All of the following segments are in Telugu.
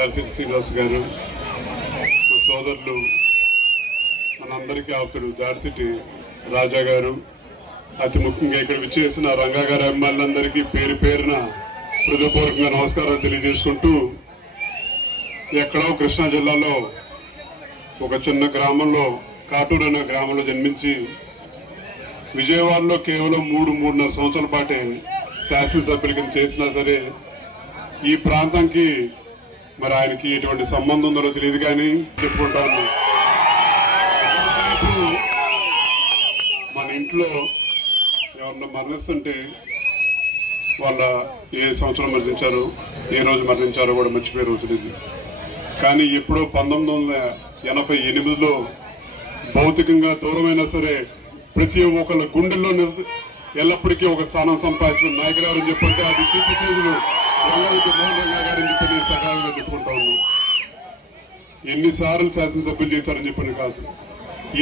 దారిశెట్టి శ్రీనివాస్ గారు, మా సోదరులు, మనందరికీ ఆప్తుడు దారిశెట్టి రాజా గారు, అతి ముఖ్యంగా ఇక్కడ విచ్చేసిన రంగా గారి అభిమానులందరికీ పేరు పేరున హృదయపూర్వకంగా నమస్కారాలు తెలియజేసుకుంటూ, ఎక్కడో కృష్ణా జిల్లాలో ఒక చిన్న గ్రామంలో, కాటూరు అనే గ్రామంలో జన్మించి విజయవాడలో కేవలం 3-3.5 సంవత్సరాల పాటే శాసనసభ్యుల కింద చేసినా సరే ఈ ప్రాంతానికి మరి ఆయనకి ఎటువంటి సంబంధం ఉందో తెలియదు కానీ చెప్పుకుంటాను. మన ఇంట్లో ఎవరన్నా మరణిస్తుంటే వాళ్ళ ఏ సంవత్సరం మరణించారో, ఏ రోజు మరణించారో కూడా మర్చిపోయే రోజు లేదు. కానీ ఎప్పుడో 1988లో భౌతికంగా దూరమైనా సరే ప్రతి ఒక్కళ్ళ గుండెల్లో ఎల్లప్పటికీ ఒక స్థానం సంపాదించిన నాయకుడు అని చెప్పంటే అది కీర్తిశేషులు వంగవీటి మోహన్ రంగా గారని చెప్పి నేను సకాలంగా చెప్పుకుంటా ఉన్నాను. ఎన్నిసార్లు శాసనసభ్యులు చేశారని చెప్పని కాదు,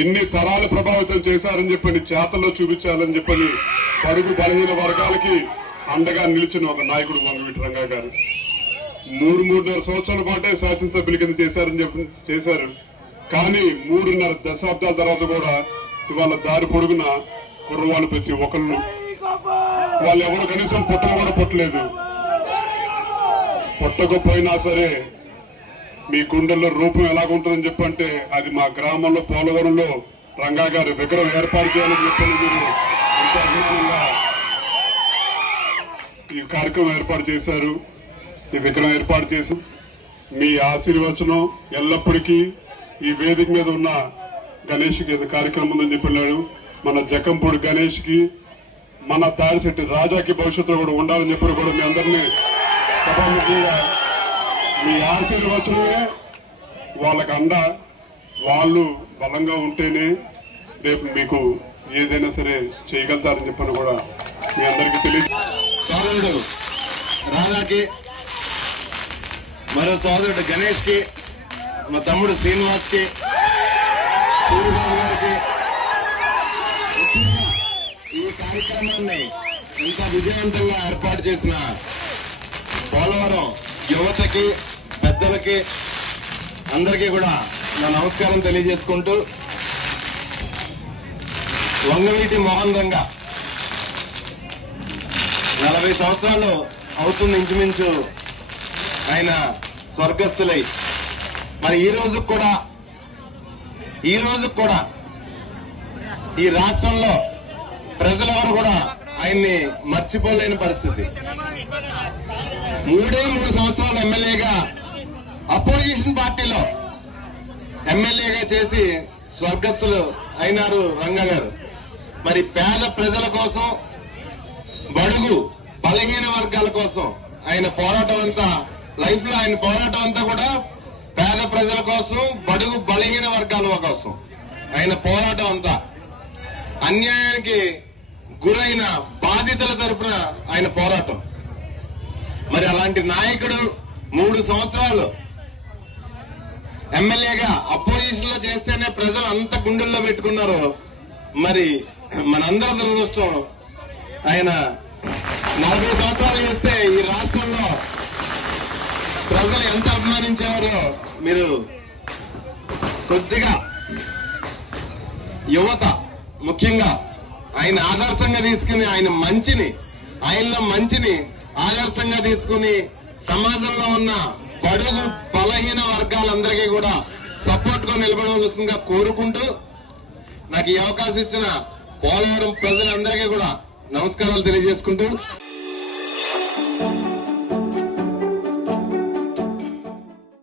ఎన్ని తరాలు ప్రభావితం చేశారని చెప్పని చేతల్లో చూపించాలని చెప్పని బడుగు బలహీన వర్గాలకి అండగా నిలిచిన ఒక నాయకుడు వంగవీటి రంగా గారు 3-3.5 సంవత్సరాల పాటే శాసనసభ్యుల కింద చేశారు. కానీ 3.5 దశాబ్దాల తర్వాత కూడా ఇవాళ దారి పొడుగున కుర్రవాళ్ళు ప్రతి ఒక్కళ్ళు వాళ్ళు ఎవరు కనీసం పుట్టలు కూడా పుట్టలేదు. పుట్టకపోయినా సరే మీ గుండెల్లో రూపం ఎలాగుంటుందని చెప్పంటే అది మా గ్రామంలో పోలవరంలో రంగా గారి విగ్రహం ఏర్పాటు చేయాలని చెప్పని మీరు ఎంతో అభిమానంగా ఈ కార్యక్రమం ఏర్పాటు చేశారు. ఈ విగ్రహం ఏర్పాటు చేసి మీ ఆశీర్వచనం ఎల్లప్పటికీ ఈ వేదిక మీద ఉన్న గణేష్కి ఇది కార్యక్రమం ఉందని చెప్పినాడు. మన జకంపూడి గణేష్కి, మన దారిశెట్టి రాజాకి భవిష్యత్తులో కూడా ఉండాలని చెప్పి కూడా మీ అందరినీ సభాముఖంగా మీ ఆశీర్వచనమే వాళ్ళకి అండ. వాళ్ళు బలంగా ఉంటేనే రేపు మీకు ఏదైనా సరే చేయగలుగుతారని చెప్పని కూడా మీ అందరికీ తెలియదు. సోదరుడు రాజాకి, మరో సోదరుడు గణేష్ కి, మా తమ్ముడు శ్రీనివాస్ కి, గారికి ఈ కార్యక్రమాన్ని ఇంకా విజయవంతంగా ఏర్పాటు చేసిన పోలవరం యువతకి, పెద్దలకి అందరికీ కూడా నా నమస్కారం తెలియజేసుకుంటూ, వంగవీటి మోహన్ రంగా 40 సంవత్సరాలు అవుతుంది ఇంచుమించు ఆయన స్వర్గస్థులై. మరి ఈ రోజు కూడా ఈ రాష్ట్రంలో ప్రజలెవరు కూడా ఆయన్ని మర్చిపోలేని పరిస్థితి. 3 సంవత్సరాలు ఎమ్మెల్యేగా అపోజిషన్ పార్టీలో ఎమ్మెల్యేగా చేసి స్వర్గస్థులు అయినారు రంగా గారు. మరి పేద ప్రజల కోసం, బడుగు బలహీన వర్గాల కోసం ఆయన పోరాటం అంతా, లైఫ్ లో ఆయన పోరాటం అంతా కూడా పేద ప్రజల కోసం, బడుగు బలహీన వర్గాల కోసం ఆయన పోరాటం అంతా. అన్యాయానికి గురైన బాధితుల తరపున ఆయన పోరాటం. మరి అలాంటి నాయకుడు 3 సంవత్సరాలు ఎమ్మెల్యేగా అపోజిషన్ లో చేస్తేనే ప్రజలు అంత గుండెల్లో పెట్టుకున్నారు. మరి మనందరి దురదృష్టం ఆయన 40 సంవత్సరాలు చేస్తే ఈ రాష్ట్రంలో ప్రజలు ఎంత అభిమానించేవారో మీరు కొద్దిగా యువత ముఖ్యంగా ఆయన ఆదర్శంగా తీసుకుని, ఆయనలో మంచిని ఆదర్శంగా తీసుకుని సమాజంలో ఉన్న బడుగు బలహీన వర్గాలందరికీ కూడా సపోర్ట్ గా నిలబడవలసిందిగా కోరుకుంటూ, నాకు ఈ అవకాశం ఇచ్చిన పోలవరం ప్రజలందరికీ కూడా నమస్కారాలు తెలియజేసుకుంటూ